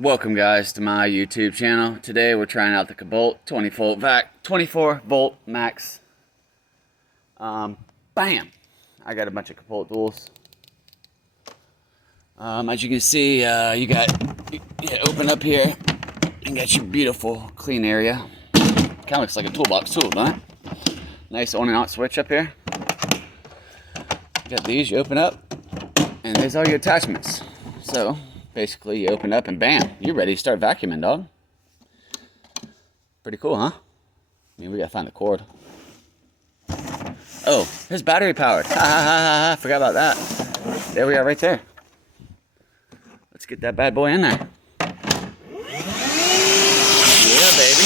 Welcome guys to my YouTube channel. Today we're trying out the Kobolt 24 volt max. Bam! I got a bunch of Kobolt duals. As you can see, you open up here and got your beautiful clean area. Kind of looks like a toolbox tool, doesn't it? Nice on and out switch up here. Got these, you open up, and there's all your attachments. So basically, you open up and bam, you're ready to start vacuuming, dog. Pretty cool, huh? I mean, we gotta find the cord. Oh, it's battery powered. Ha ha ha ha, forgot about that. There we are right there. Let's get that bad boy in there. Yeah, baby.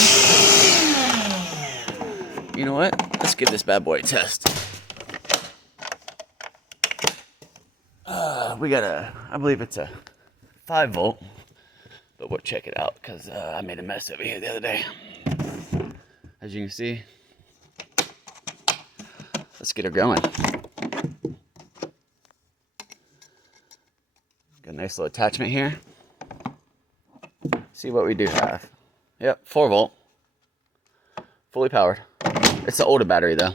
You know what? Let's give this bad boy a test. We got I believe it's a 5 volt, but we'll check it out because I made a mess over here the other day. As you can see, let's get her going. Got a nice little attachment here. See what we do have. Yep, 4 volt, fully powered. It's the older battery though.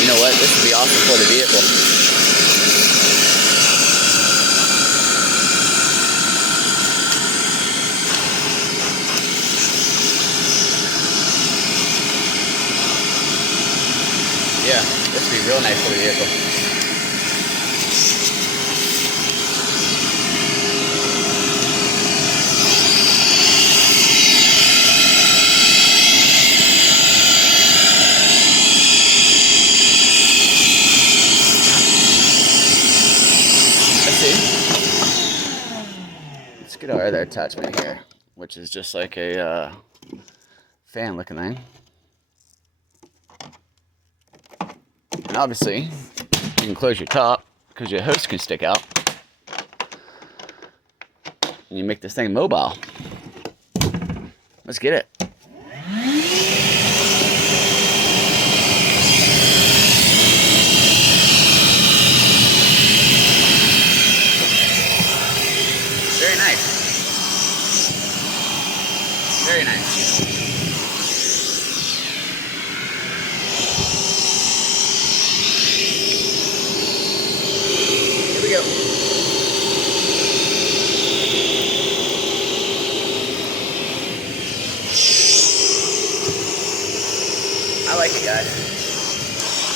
You know what? This would be awesome for the vehicle. Yeah, this would be real nice for the vehicle. Let's get our other attachment here, which is just like a fan looking thing. And obviously, you can close your top because your hose can stick out. And you make this thing mobile. Let's get it. Very nice. Very nice. Here we go. I like it, guys.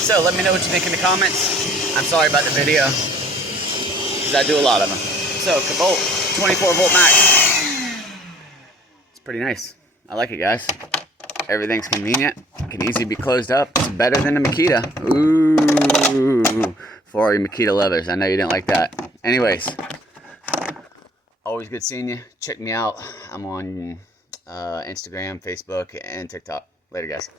So let me know what you think in the comments. I'm sorry about the video, because I do a lot of them. So Kobolt 24 volt max. It's pretty nice. I like it, guys. Everything's convenient. It can easily be closed up. It's better than a Makita. Ooh, for all you Makita lovers. I know you didn't like that. Anyways, always good seeing you. Check me out. I'm on Instagram, Facebook, and TikTok. Later, guys.